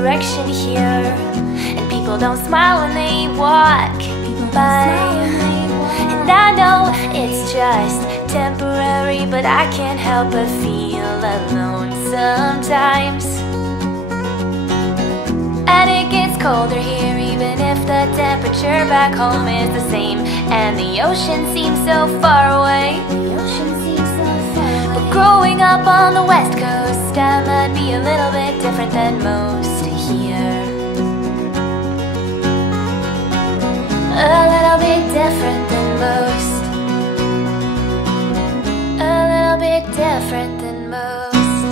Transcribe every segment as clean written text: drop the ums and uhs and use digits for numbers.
direction here, and people don't smile when they walk by. And I know it's just temporary, but I can't help but feel alone sometimes. And it gets colder here, even if the temperature back home is the same. And the ocean seems so far away. But growing up on the West Coast, I might be a little bit different than most here. A little bit different than most. A little bit different than most.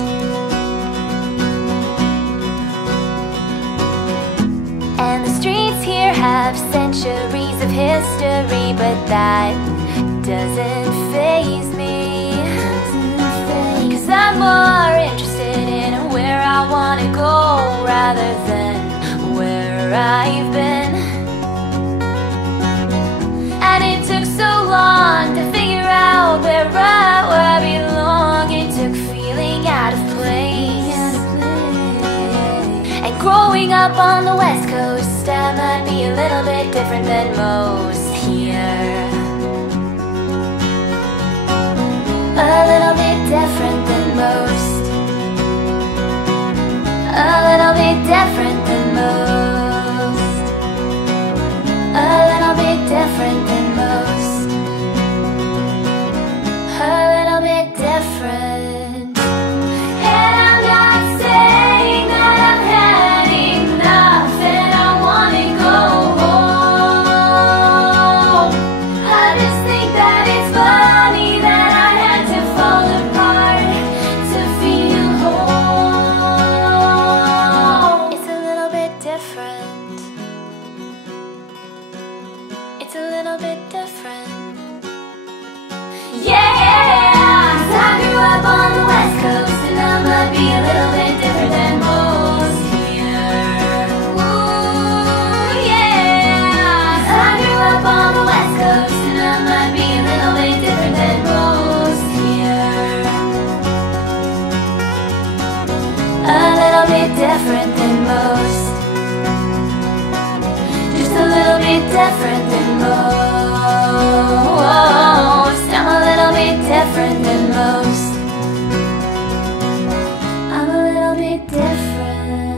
And the streets here have centuries of history, but that doesn't faze me. 'Cause I'm more interested in where I wanna go rather than where I've been. And it took so long to figure out where I belong. It took feeling out of place. And growing up on the West Coast, I might be a little bit different than most here. A little bit different than most. A little bit different than most. A little bit different than most. A little bit different. And I'm not saying that I've had enough and I wanna go home. I just think that it's funny that I had to fall apart to feel whole. It's a little bit different. It's a little bit different. Yeah, 'cause I grew up on the West Coast and I might be a little bit different than most here. Ooh, yeah, I grew up on the West Coast and I might be a little bit different than most here. A little bit different than most. Just a little bit different than most. I'm a little bit different than most. I'm a little bit different.